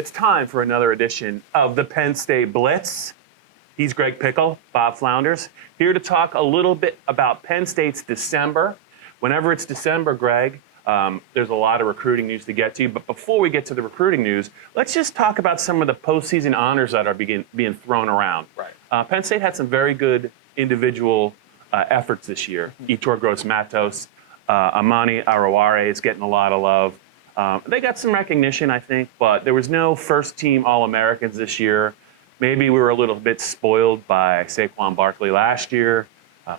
It's time for another edition of the Penn State Blitz. He's Greg Pickle, Bob Flounders, here to talk a little bit about Penn State's December. Whenever it's December, Greg, there's a lot of recruiting news to get to. But before we get to the recruiting news, let's just talk about some of the postseason honors that are being thrown around. Right. Penn State had some very good individual efforts this year. Yetur Gross-Matos, Amani Araware is getting a lot of love. They got some recognition, I think, but there was no first-team All-Americans this year. Maybe we were a little bit spoiled by Saquon Barkley last year,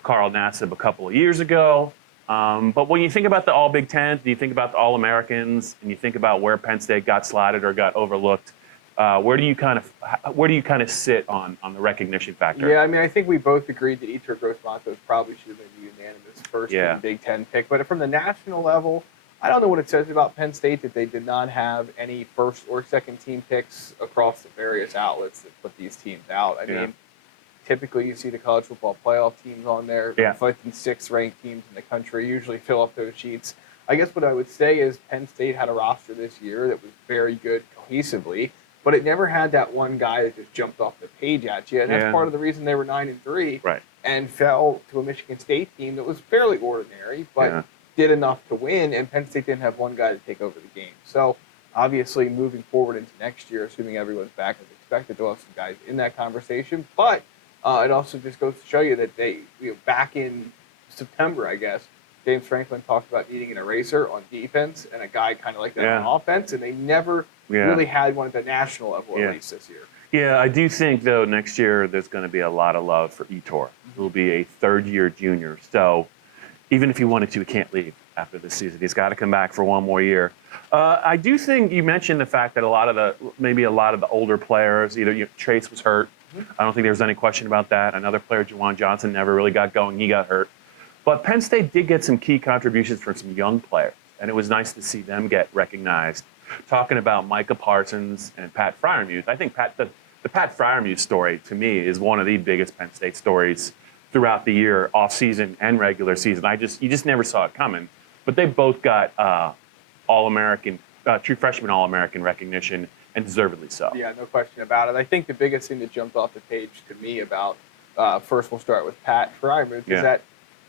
Carl Nassib a couple of years ago. But when you think about the All-Big Ten, you think about the All-Americans, and you think about where Penn State got slotted or got overlooked, where do you kind of sit on the recognition factor? Yeah, I mean, I think we both agreed that Yetur Gross-Matos probably should have been the unanimous first in Big Ten pick. But from the national level, I don't know what it says about Penn State that they did not have any first or second team picks across the various outlets that put these teams out. I mean, typically you see the college football playoff teams on there. The 5th and 6th ranked teams in the country usually fill up those sheets. I guess what I would say is Penn State had a roster this year that was very good cohesively, but it never had that one guy that just jumped off the page at you. And that's part of the reason they were 9-3 and fell to a Michigan State team that was fairly ordinary, but did enough to win, and Penn State didn't have one guy to take over the game. So obviously moving forward into next year, assuming everyone's back as expected, they'll have some guys in that conversation. But it also just goes to show you that back in September, I guess, James Franklin talked about needing an eraser on defense and a guy kind of like that on offense, and they never really had one at the national level at least this year. Yeah, I do think, though, next year there's going to be a lot of love for Yetur, who will be a third-year junior. So even if he wanted to, he can't leave after this season. He's got to come back for one more year. I do think you mentioned the fact that a lot of the older players, Trace was hurt. I don't think there was any question about that. Another player, Juwan Johnson, never really got going. He got hurt. But Penn State did get some key contributions from some young players, and it was nice to see them get recognized. Talking about Micah Parsons and Pat Freiermuth, I think the Pat Freiermuth story, to me, is one of the biggest Penn State stories throughout the year, off-season and regular season. You just never saw it coming. But they both got All-American, true freshman All-American recognition, and deservedly so. Yeah, no question about it. I think the biggest thing that jumped off the page to me about, first we'll start with Pat Freiermuth, is that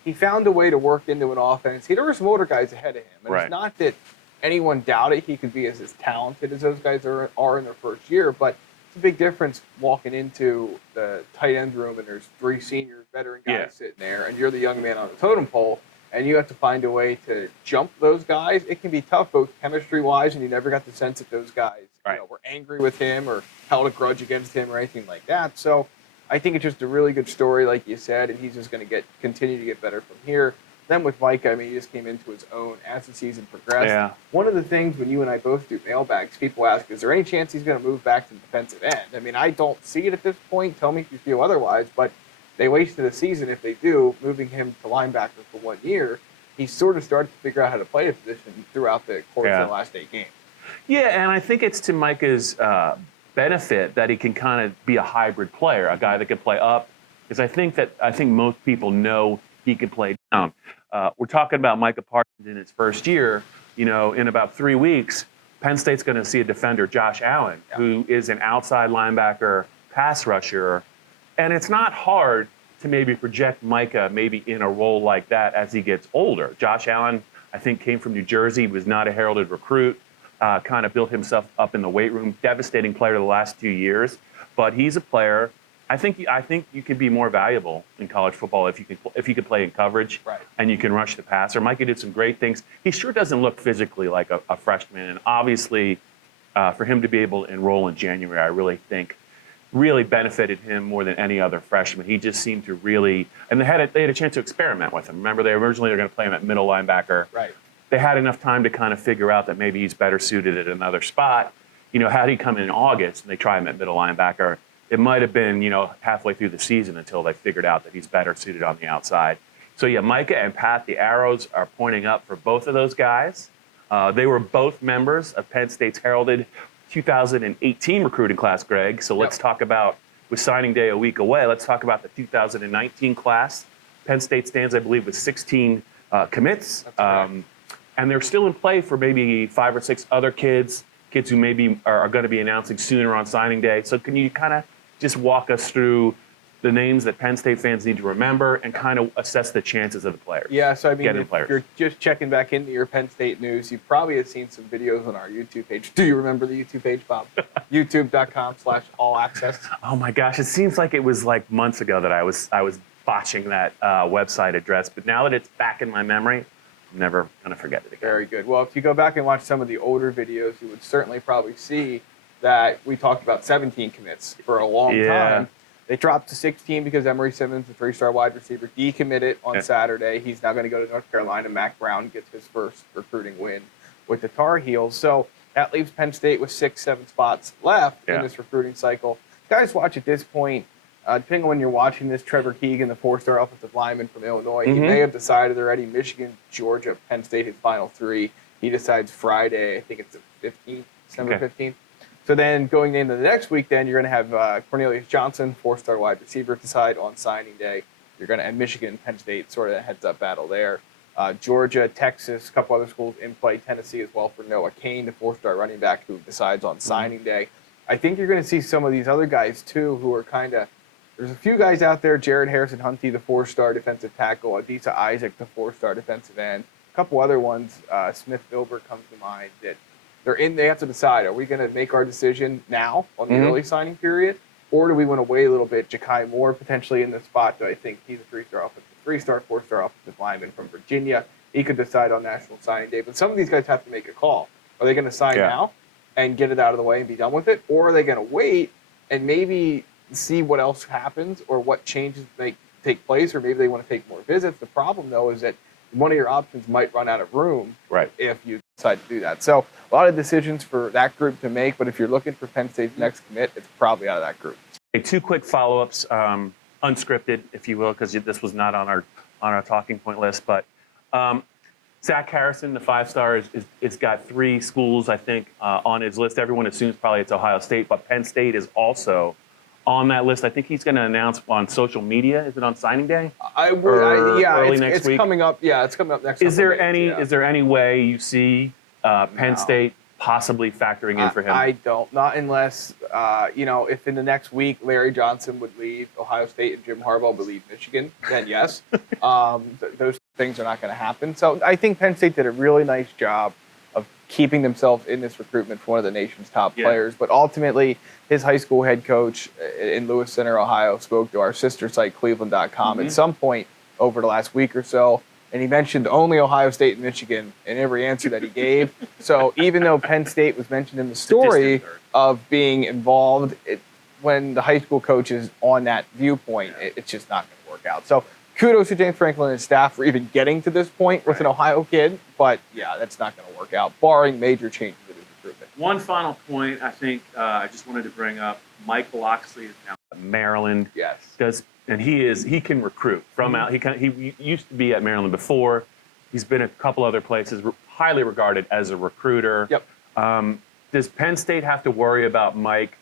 he found a way to work into an offense. There were some older guys ahead of him. And it's not that anyone doubted he could be as talented as those guys are in their first year, but it's a big difference walking into the tight end room and there's 3 seniors, veteran guys sitting there, and you're the young man on the totem pole, and you have to find a way to jump those guys. It can be tough, both chemistry-wise, and you never got the sense that those guys were angry with him or held a grudge against him or anything like that. So I think it's just a really good story, like you said, and he's just going to continue to get better from here. Then with Micah, I mean, he just came into his own as the season progressed. Yeah. One of the things when you and I both do mailbags, people ask, is there any chance he's going to move back to the defensive end? I mean, I don't see it at this point. Tell me if you feel otherwise, but they wasted a season if they do, moving him to linebacker for 1 year. He sort of started to figure out how to play the position throughout the course of the last 8 games. Yeah, and I think it's to Micah's benefit that he can kind of be a hybrid player, a guy that can play up, because I think most people know he can play down. We're talking about Micah Parsons in his first year. In about 3 weeks, Penn State's going to see a defender, Josh Allen, who is an outside linebacker, pass rusher. And it's not hard to maybe project Micah maybe in a role like that as he gets older. Josh Allen, I think, came from New Jersey, was not a heralded recruit, kind of built himself up in the weight room, devastating player the last 2 years. But he's a player. I think you could be more valuable in college football if you could play in coverage and you can rush the passer. Micah did some great things. He sure doesn't look physically like a freshman, and obviously for him to be able to enroll in January, I really think really benefited him more than any other freshman. He just seemed to really, and they had a chance to experiment with him. Remember, they originally were going to play him at middle linebacker. They had enough time to kind of figure out that maybe he's better suited at another spot. Had he come in August and they try him at middle linebacker, it might have been, halfway through the season until they figured out that he's better suited on the outside. So, Micah and Pat, the arrows are pointing up for both of those guys. They were both members of Penn State's heralded 2018 recruiting class, Greg. So let's talk about, with signing day a week away, let's talk about the 2019 class. Penn State stands, I believe, with 16 commits. And they're still in play for maybe 5 or 6 other kids kids who maybe are going to be announcing sooner on signing day. So can you kind of just walk us through the names that Penn State fans need to remember and kind of assess the chances of the players? Yeah, so I mean, if players. you're just checking back into your Penn State news, you probably have seen some videos on our YouTube page. Do you remember the YouTube page, Bob? youtube.com/allaccess. Oh my gosh, it seems like it was like months ago that I was botching that website address, but now that it's back in my memory, I'm never going to forget it again. Very good. Well, if you go back and watch some of the older videos, you would certainly probably see that we talked about 17 commits for a long time. They dropped to 16 because Emory Simmons, the 3-star wide receiver, decommitted on Saturday. He's now going to go to North Carolina. Mac Brown gets his first recruiting win with the Tar Heels. So that leaves Penn State with 6-7 spots left in this recruiting cycle. Guys, watch at this point. Depending on when you're watching this, Trevor Keegan, the 4-star offensive lineman from Illinois, he may have decided already. Michigan, Georgia, Penn State, his final 3. He decides Friday. I think it's the 15th, December 15th. So then going into the next week, then you're going to have Cornelius Johnson, 4-star wide receiver, decide on signing day. You're going to have Michigan, Penn State, sort of a heads-up battle there. Georgia, Texas, a couple other schools in play. Tennessee as well for Noah Kane, the 4-star running back who decides on signing day. I think you're going to see some of these other guys, too, who are kind of – there's a few guys out there, Jared Harrison-Hunty, the 4-star defensive tackle, Adisa Isaac, the 4-star defensive end. A couple other ones, Smith Filbert comes to mind, that they have to decide, are we going to make our decision now on the early signing period, or do we want to wait a little bit? Ja'Kai Moore potentially in the spot, I think he's a 4-star offensive lineman from Virginia. He could decide on national signing day. But some of these guys have to make a call. Are they going to sign now and get it out of the way and be done with it? Or are they going to wait and maybe see what else happens or what changes may take place, or maybe they want to take more visits? The problem, though, is that one of your options might run out of room if you decide to do that. So a lot of decisions for that group to make, but if you're looking for Penn State's next commit, it's probably out of that group. Okay, 2 quick follow-ups, unscripted, if you will, because this was not on our talking point list. But Zack Harrison, the 5-star, is got 3 schools, I think, on his list. Everyone assumes probably it's Ohio State, but Penn State is also on that list. I think he's going to announce on social media. Is it on signing day? It's coming up. Yeah, it's coming up next. Is there any way you see Penn State possibly factoring in for him? I don't. Not unless if in the next week Larry Johnson would leave Ohio State and Jim Harbaugh would leave Michigan, then yes. Those things are not going to happen. So I think Penn State did a really nice job of keeping themselves in this recruitment for one of the nation's top players. But ultimately, his high school head coach in Lewis Center, Ohio, spoke to our sister site, Cleveland.com, at some point over the last week or so, and he mentioned only Ohio State and Michigan in every answer that he gave. So even though Penn State was mentioned in the story of being involved, when the high school coach is on that viewpoint, it's just not going to work out. So kudos to James Franklin and his staff for even getting to this point with an Ohio kid. But, yeah, that's not going to work out, barring major changes in his recruitment. One final point, I think I just wanted to bring up. Mike Loxley is now at Maryland. Yes. He can recruit from out. He used to be at Maryland before. He's been a couple other places, highly regarded as a recruiter. Yep. Does Penn State have to worry about Mike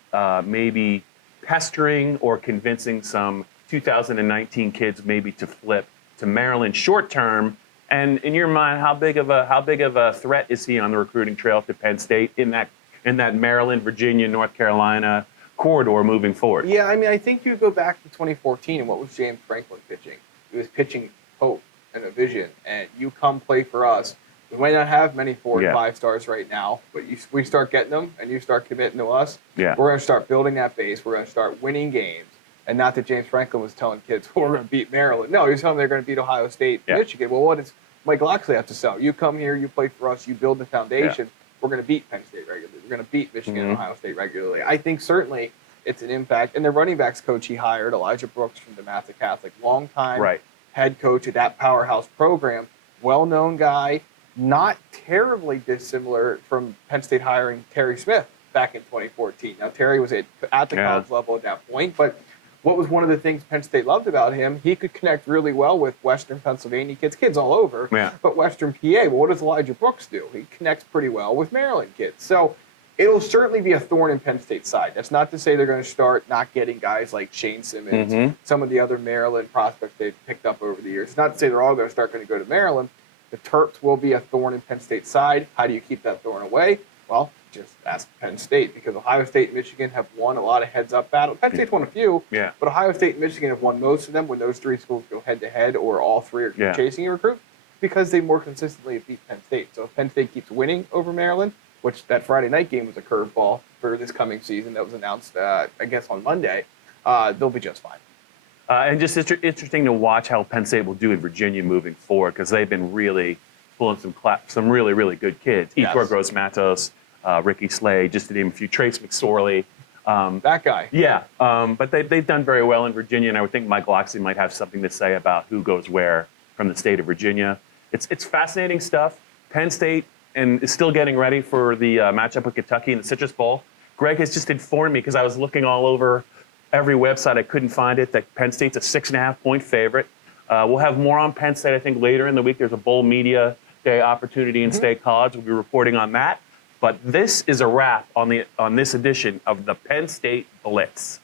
maybe pestering or convincing some 2019 kids maybe to flip to Maryland short term? And in your mind, how big of a threat is he on the recruiting trail to Penn State in that Maryland, Virginia, North Carolina corridor moving forward? Yeah, I mean, I think you go back to 2014 and what was James Franklin pitching? He was pitching hope and a vision, and you come play for us. We might not have many 4 and 5 stars right now, but we start getting them and you start committing to us. Yeah. We're going to start building that base. We're going to start winning games. And not that James Franklin was telling kids, we're going to beat Maryland. No, he was telling them they're going to beat Ohio State, Michigan. Well, what does Mike Loxley have to sell? You come here, you play for us, you build the foundation. Yeah. We're going to beat Penn State regularly. We're going to beat Michigan and Ohio State regularly. I think certainly it's an impact. And the running backs coach he hired, Elijah Brooks from DeMatha Catholic, longtime head coach at that powerhouse program, well-known guy, not terribly dissimilar from Penn State hiring Terry Smith back in 2014. Now, Terry was at the college level at that point, but what was one of the things Penn State loved about him? He could connect really well with Western Pennsylvania kids all over, but Western PA. Well, what does Elijah Brooks do? He connects pretty well with Maryland kids. So it'll certainly be a thorn in Penn State's side. That's not to say they're going to start not getting guys like Shane Simmons, some of the other Maryland prospects they've picked up over the years. It's not to say they're all going to start going to go to Maryland. The Terps will be a thorn in Penn State's side. How do you keep that thorn away? Well, just ask Penn State, because Ohio State and Michigan have won a lot of heads-up battles. Penn State's won a few, but Ohio State and Michigan have won most of them when those three schools go head-to-head or all three are chasing a recruit, because they more consistently have beat Penn State. So if Penn State keeps winning over Maryland, which that Friday night game was a curveball for this coming season that was announced, I guess, on Monday, they'll be just fine. And just interesting to watch how Penn State will do in Virginia moving forward, because they've been really pulling some really, really good kids. Etor Gross-Matos, Ricky Slade, just to name a few. Trace McSorley. That guy. Yeah, but they've done very well in Virginia, and I would think Mike Loxley might have something to say about who goes where from the state of Virginia. It's fascinating stuff. Penn State is still getting ready for the matchup with Kentucky in the Citrus Bowl. Greg has just informed me, because I was looking all over every website, I couldn't find it, that Penn State's a 6.5-point favorite. We'll have more on Penn State, I think, later in the week. There's a Bowl Media Day opportunity in State College. We'll be reporting on that. But this is a wrap on this edition of the Penn State Blitz.